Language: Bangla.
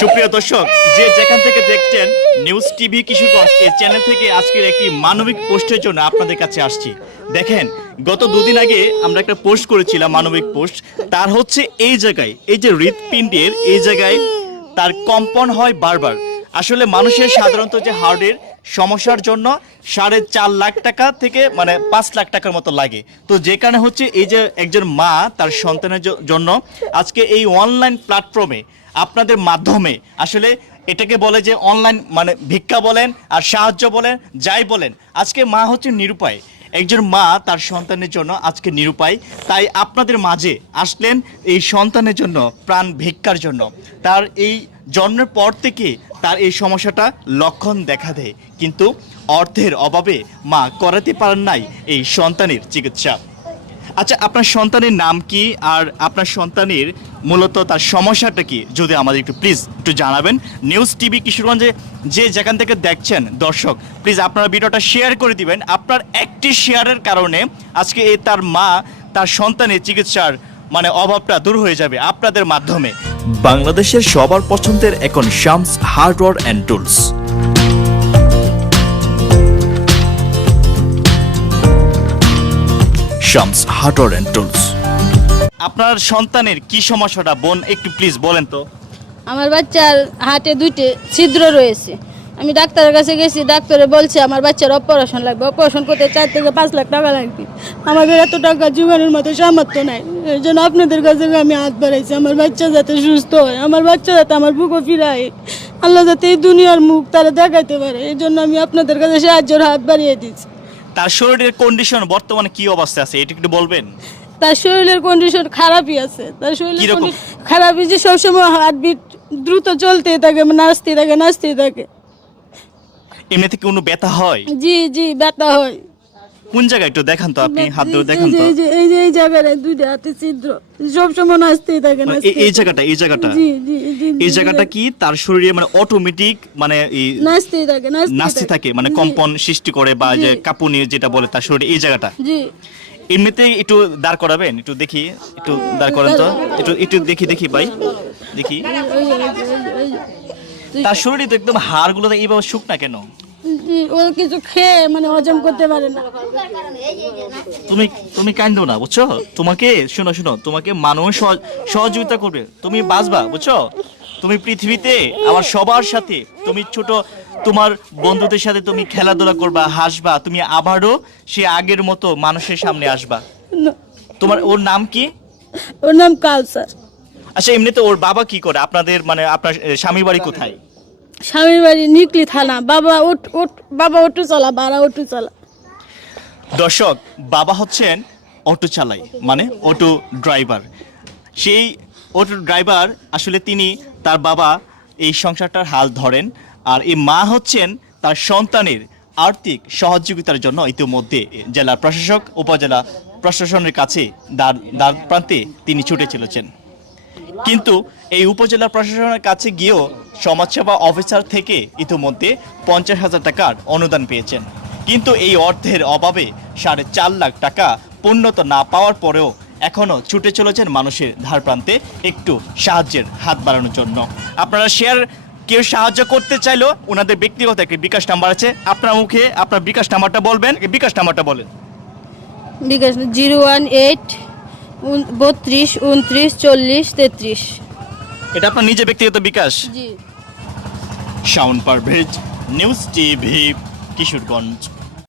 সুপ্রিয় দর্শক, যে যেখান থেকে দেখছেন নিউজ টিভি কিশোরগঞ্জ, এই চ্যানেল থেকে আজকের একটি মানবিক পোস্টের জন্য আপনাদের কাছে আসছি। দেখেন, গত দুদিন আগে আমরা একটা পোস্ট করেছিলাম, মানবিক পোস্ট। তার হচ্ছে এই জায়গায়, এই যে হৃৎপিণ্ডের এই জায়গায় তার কম্পন হয় বারবার। আসলে মানুষের সাধারণত যে হার্টের সমস্যার জন্য সাড়ে চার লাখ টাকা থেকে মানে পাঁচ লাখ টাকার মতো লাগে। তো যে কারণে হচ্ছে এই যে একজন মা তার সন্তানের জন্য আজকে এই অনলাইন প্ল্যাটফর্মে আপনাদের মাধ্যমে আসলে এটাকে বলে যে অনলাইন মানে ভিক্ষা বলেন আর সাহায্য বলেন, যাই বলেন, আজকে মা হচ্ছে নিরুপায়। একজন মা তার সন্তানের জন্য আজকে নিরুপায়। তাই আপনাদের মাঝে আসলেন এই সন্তানের জন্য, প্রাণ ভিক্ষার জন্য। তার এই জন্মের পর থেকে তার এই সমস্যাটা লক্ষণ দেখা দেয়। কিন্তু অর্থের অভাবে মা করাতে পারেন নাই এই সন্তানের চিকিৎসা। আচ্ছা আপনার সন্তানের নাম কি? আর আপনার সন্তানের মূলত তার সমস্যাটা কি? যদি আমাদের একটু প্লিজ একটু জানাবেন। নিউজ টিভি কিশোরগঞ্জে যে যেখান থেকে দেখছেন, দর্শক প্লিজ আপনারা ভিডিওটা শেয়ার করে দিবেন। আপনার একটি শেয়ারের কারণে আজকে এই তার মা, তার সন্তানের চিকিৎসার মানে অভাবটা দূর হয়ে যাবে আপনাদের মাধ্যমে। বাংলাদেশের সবার পছন্দের এখন Shams hardware and tools. Shams hardware and tools. আপনার সন্তানের কি সমস্যাটা, বোন, একটু প্লিজ বলেন তো। আমার বাচ্চার হাটে দুইটি ছিদ্র রয়েছে। আমি ডাক্তারের কাছে গেছি ডাক্তারে বলছে আমার বাচ্চার অপারেশন লাগবে। অপারেশন করতে চার থেকে পাঁচ লাখ টাকা লাগবে। আমাদের এত টাকা জীবনের মতো সামর্থ্য নাই। এই জন্য আপনাদের কাছে আমি হাত বাড়াইছি আমার বাচ্চা যাতে সুস্থ হয় আমার বাচ্চা যাতে আমার বুকও ফিরায়। আল্লাহ যাতে এই দুনিয়ার মুখ তারা দেখাইতে পারে। এই জন্য আমি আপনাদের কাছে সাহায্যের হাত বাড়িয়ে দিচ্ছি। তার শরীরের কন্ডিশন বর্তমানে কি অবস্থা আছে এটা একটু বলবেন? তার শরীরের কন্ডিশন খারাপই আছে। তার শরীরের খারাপই যে সবসময় হার্টবিট দ্রুত চলতেই থাকে নাচতে থাকে নাচতেই থাকে। এমনিতে কোনো ব্যথা হয়? জি জি ব্যথা হয়। কোন জায়গায় একটু দেখান তো আপনি হাত ধরে এই দেখান তো। এই যে এই যে এই জায়গায় দুইটা হাতে ছিদ্র সবসময় নাচতেই থাকে মানে নাচতেই এই- জায়গাটা এই জায়গাটা? জি জি এই জায়গাটা কি তার শরীরে মানে অটোমেটিক মানে এই নাচতেই থাকে নাচতে থাকে। মানে কম্পন সৃষ্টি করে বা যে। কাঁপুনি যেটা বলে তার শরীরে এই জায়গাটা? জি। এমনিতে একটু দাঁড় করাবেন একটু দেখি একটু দাঁড় করেন তো। একটু একটু দেখি দেখি ভাই দেখি। তার শরীরে তো একদম হাড়গুলো এইভাবে শুকনা কেন? ও কিছু খেয়ে মানে হজম করতে পারে না। তুমি তুমি কান্দো না বুঝছ? তোমাকে শোনো শোনো তোমাকে মানুষ সহ- সহযোগিতা করবে। তুমি বাঁচবা বুঝছ? তুমি পৃথিবীতে আমার সবার সাথে তুমি ছোট তোমার বন্ধুদের সাথে তুমি খেলাধুলা করবা হাসবা তুমি আবারও সে আগের মতো মানুষের সামনে আসবা। না, তোমার ওর নাম কি? ওর নাম কালসার আচ্ছা এমনিতে ওর বাবা কি করে? আপনাদের মানে আপনার এ, স্বামীর বাড়ি কোথায়? স্বামীর বাড়ি নিকলি থানা। বাবা ওট ওট বাবা অটো চালা বাড়া অটো চালা। দর্শক বাবা হচ্ছেন অটো চালাই মানে অটো ড্রাইভার। সেই অটো ড্রাইভার আসলে তিনি তার বাবা এই সংসারটার হাল ধরেন। আর এই মা হচ্ছেন তার সন্তানের আর্থিক সহযোগিতার জন্য ইতিমধ্যে জেলা প্রশাসক, উপজেলা প্রশাসনের কাছে দ্বার দ্বার প্রান্তে তিনি ছুটে চলেছেন। কিন্তু এই উপজেলা প্রশাসনের কাছে গিয়েও সমাজসেবা অফিসার থেকে ইতিমধ্যে পঞ্চাশ হাজার টাকার অনুদান পেয়েছেন। কিন্তু এই অর্থের অভাবে সাড়ে চার লাখ টাকা পূর্ণত না পাওয়ার পরেও এখনও ছুটে চলেছেন মানুষের ধার প্রান্তে একটু সাহায্যের হাত বাড়ানোর জন্য। আপনারা শেয়ার কেউ সাহায্য করতে চাইলেও ওনাদের ব্যক্তিগত একটি বিকাশ নাম্বার আছে। আপনার মুখে আপনার বিকাশ নাম্বারটা বলবেন বিকাশ নাম্বারটা বলেন। বিকাশ জিরো ওয়ান এইট বত্রিশ উনত্রিশ চল্লিশ তেত্রিশ। এটা আপনার নিজে ব্যক্তিগত বিকাশ? জি। Shaon Parvez news TV Kishoreganj.